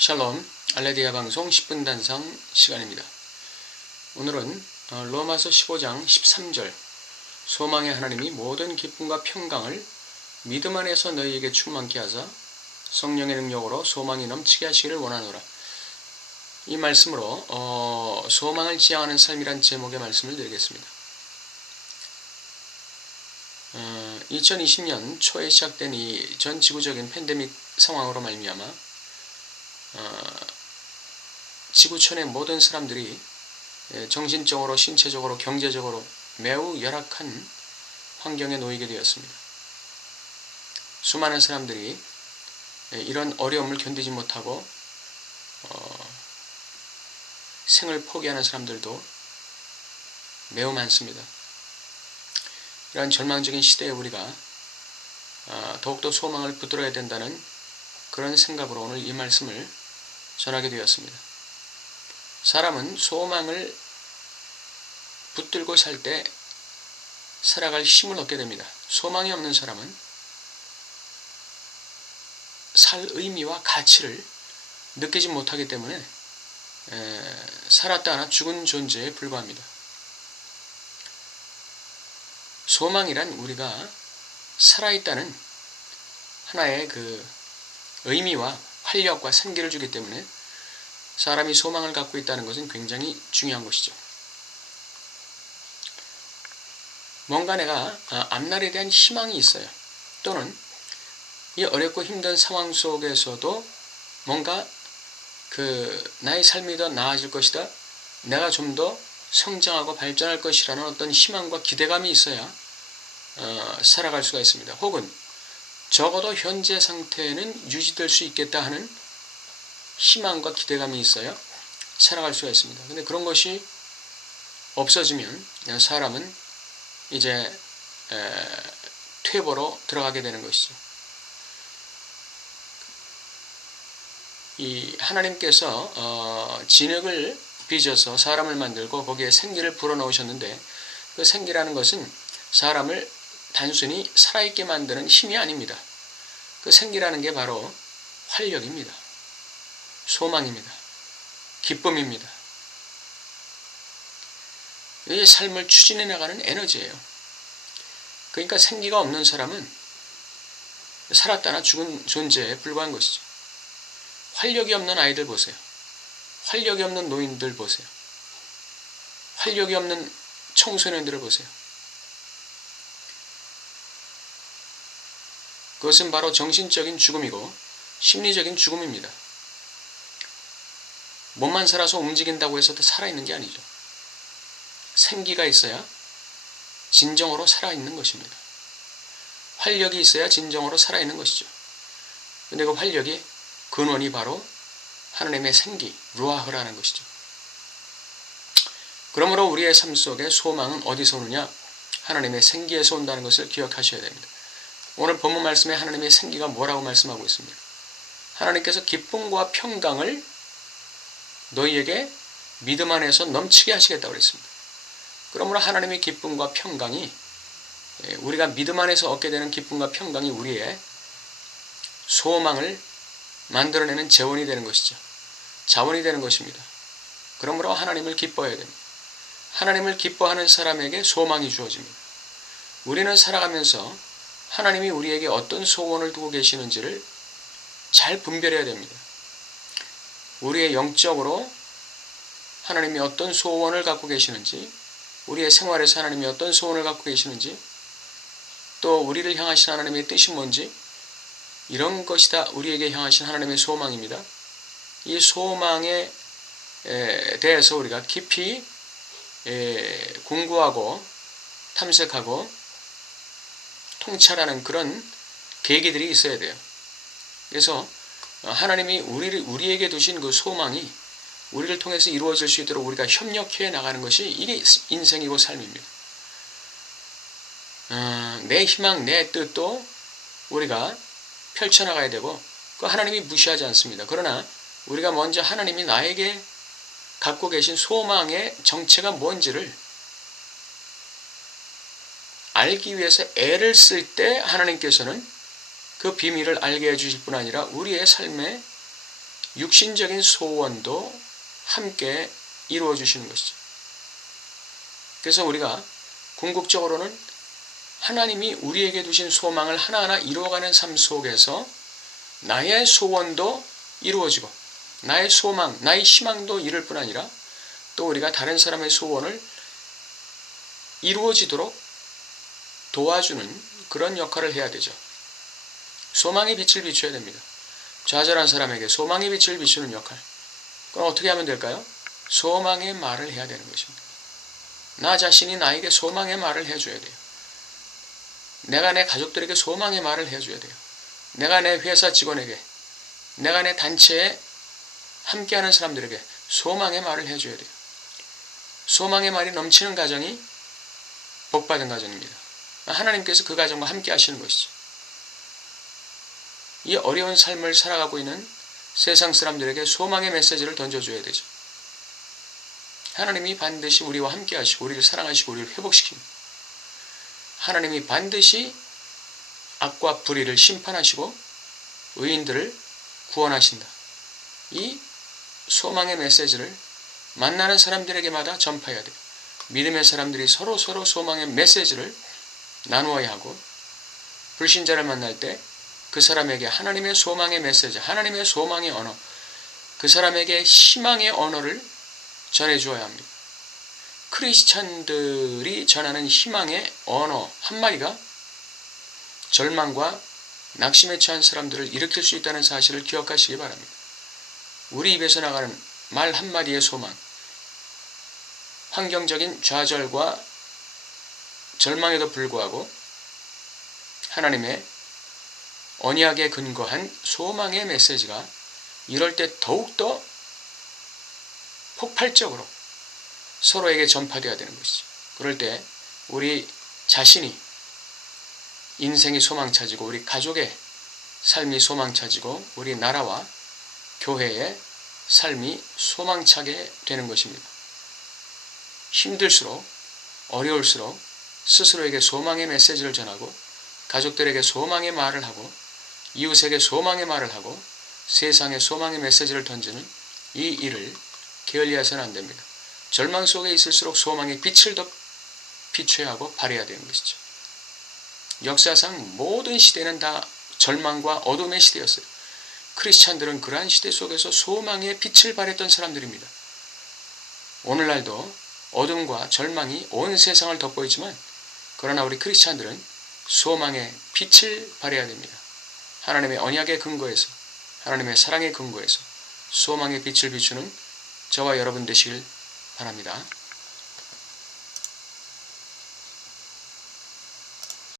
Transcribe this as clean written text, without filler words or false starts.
샬롬, 알레디아 방송 10분 단상 시간입니다. 오늘은 로마서 15장 13절 소망의 하나님이 모든 기쁨과 평강을 믿음 안에서 너희에게 충만케 하사 성령의 능력으로 소망이 넘치게 하시기를 원하노라. 이 말씀으로 소망을 지향하는 삶이란 제목의 말씀을 드리겠습니다. 2020년 초에 시작된 이 전 지구적인 팬데믹 상황으로 말미암아 지구촌의 모든 사람들이 정신적으로, 신체적으로, 경제적으로 매우 열악한 환경에 놓이게 되었습니다. 수많은 사람들이 이런 어려움을 견디지 못하고 생을 포기하는 사람들도 매우 많습니다. 이러한 절망적인 시대에 우리가 더욱더 소망을 붙들어야 된다는 그런 생각으로 오늘 이 말씀을 전하게 되었습니다. 사람은 소망을 붙들고 살 때 살아갈 힘을 얻게 됩니다. 소망이 없는 사람은 살 의미와 가치를 느끼지 못하기 때문에 살았다 하나 죽은 존재에 불과합니다. 소망이란 우리가 살아있다는 하나의 그 의미와 활력과 생기를 주기 때문에 사람이 소망을 갖고 있다는 것은 굉장히 중요한 것이죠. 뭔가 내가 앞날에 대한 희망이 있어요. 또는 이 어렵고 힘든 상황 속에서도 뭔가 나의 삶이 더 나아질 것이다. 내가 좀 더 성장하고 발전할 것이라는 어떤 희망과 기대감이 있어야 살아갈 수가 있습니다. 혹은 적어도 현재 상태는 유지될 수 있겠다 하는 희망과 기대감이 있어야 살아갈 수가 있습니다. 근데 그런 것이 없어지면 사람은 이제 퇴보로 들어가게 되는 것이죠. 이 하나님께서 진흙을 빚어서 사람을 만들고 거기에 생기를 불어넣으셨는데 그 생기라는 것은 사람을 단순히 살아있게 만드는 힘이 아닙니다. 그 생기라는 게 바로 활력입니다. 소망입니다. 기쁨입니다. 이 삶을 추진해 나가는 에너지예요. 그러니까 생기가 없는 사람은 살았다나 죽은 존재에 불과한 것이죠. 활력이 없는 아이들 보세요. 활력이 없는 노인들 보세요. 활력이 없는 청소년들을 보세요. 그것은 바로 정신적인 죽음이고 심리적인 죽음입니다. 몸만 살아서 움직인다고 해서 살아있는 게 아니죠. 생기가 있어야 진정으로 살아있는 것입니다. 활력이 있어야 진정으로 살아있는 것이죠. 근데 그 활력이 근원이 바로 하나님의 생기, 루아흐라는 것이죠. 그러므로 우리의 삶 속에 소망은 어디서 오느냐? 하나님의 생기에서 온다는 것을 기억하셔야 됩니다. 오늘 본문 말씀에 하나님의 생기가 뭐라고 말씀하고 있습니다. 하나님께서 기쁨과 평강을 너희에게 믿음 안에서 넘치게 하시겠다고 그랬습니다. 그러므로 하나님의 기쁨과 평강이 우리가 믿음 안에서 얻게 되는 기쁨과 평강이 우리의 소망을 만들어내는 재원이 되는 것이죠. 자원이 되는 것입니다. 그러므로 하나님을 기뻐해야 됩니다. 하나님을 기뻐하는 사람에게 소망이 주어집니다. 우리는 살아가면서 하나님이 우리에게 어떤 소원을 두고 계시는지를 잘 분별해야 됩니다. 우리의 영적으로 하나님이 어떤 소원을 갖고 계시는지, 우리의 생활에서 하나님이 어떤 소원을 갖고 계시는지, 또 우리를 향하신 하나님의 뜻이 뭔지, 이런 것이 다 우리에게 향하신 하나님의 소망입니다. 이 소망에 대해서 우리가 깊이 공부하고 탐색하고 통찰하는 그런 계기들이 있어야 돼요. 그래서 하나님이 우리에게 두신 그 소망이 우리를 통해서 이루어질 수 있도록 우리가 협력해 나가는 것이 이게 인생이고 삶입니다. 내 희망, 내 뜻도 우리가 펼쳐나가야 되고 그 하나님이 무시하지 않습니다. 그러나 우리가 먼저 하나님이 나에게 갖고 계신 소망의 정체가 뭔지를 알기 위해서 애를 쓸 때 하나님께서는 그 비밀을 알게 해주실 뿐 아니라 우리의 삶에 육신적인 소원도 함께 이루어 주시는 것이죠. 그래서 우리가 궁극적으로는 하나님이 우리에게 두신 소망을 하나하나 이루어가는 삶 속에서 나의 소원도 이루어지고 나의 소망, 나의 희망도 이룰 뿐 아니라 또 우리가 다른 사람의 소원을 이루어지도록 도와주는 그런 역할을 해야 되죠. 소망의 빛을 비춰야 됩니다. 좌절한 사람에게 소망의 빛을 비추는 역할. 그럼 어떻게 하면 될까요? 소망의 말을 해야 되는 것입니다. 나 자신이 나에게 소망의 말을 해줘야 돼요. 내가 내 가족들에게 소망의 말을 해줘야 돼요. 내가 내 회사 직원에게, 내가 내 단체에 함께하는 사람들에게 소망의 말을 해줘야 돼요. 소망의 말이 넘치는 가정이 복받은 가정입니다. 하나님께서 그 가정과 함께 하시는 것이죠. 이 어려운 삶을 살아가고 있는 세상 사람들에게 소망의 메시지를 던져줘야 되죠. 하나님이 반드시 우리와 함께 하시고 우리를 사랑하시고 우리를 회복시킵니다. 하나님이 반드시 악과 불의를 심판하시고 의인들을 구원하신다. 이 소망의 메시지를 만나는 사람들에게마다 전파해야 돼요. 믿음의 사람들이 서로 소망의 메시지를 나누어야 하고 불신자를 만날 때 그 사람에게 하나님의 소망의 메시지, 하나님의 소망의 언어, 그 사람에게 희망의 언어를 전해주어야 합니다. 크리스찬들이 전하는 희망의 언어 한마디가 절망과 낙심에 처한 사람들을 일으킬 수 있다는 사실을 기억하시기 바랍니다. 우리 입에서 나가는 말 한마디의 소망, 환경적인 좌절과 절망에도 불구하고 하나님의 언약에 근거한 소망의 메시지가 이럴 때 더욱더 폭발적으로 서로에게 전파되어야 되는 것이죠. 그럴 때 우리 자신이 인생이 소망차지고 우리 가족의 삶이 소망차지고 우리 나라와 교회의 삶이 소망차게 되는 것입니다. 힘들수록 어려울수록 스스로에게 소망의 메시지를 전하고 가족들에게 소망의 말을 하고 이웃에게 소망의 말을 하고 세상에 소망의 메시지를 던지는 이 일을 게을리해서는 안 됩니다. 절망 속에 있을수록 소망의 빛을 더 비춰야 하고 발해야 되는 것이죠. 역사상 모든 시대는 다 절망과 어둠의 시대였어요. 크리스찬들은 그러한 시대 속에서 소망의 빛을 발했던 사람들입니다. 오늘날도 어둠과 절망이 온 세상을 덮고 있지만 그러나 우리 크리스찬들은 소망의 빛을 발해야 됩니다. 하나님의 언약의 근거에서 하나님의 사랑의 근거에서 소망의 빛을 비추는 저와 여러분 되시길 바랍니다.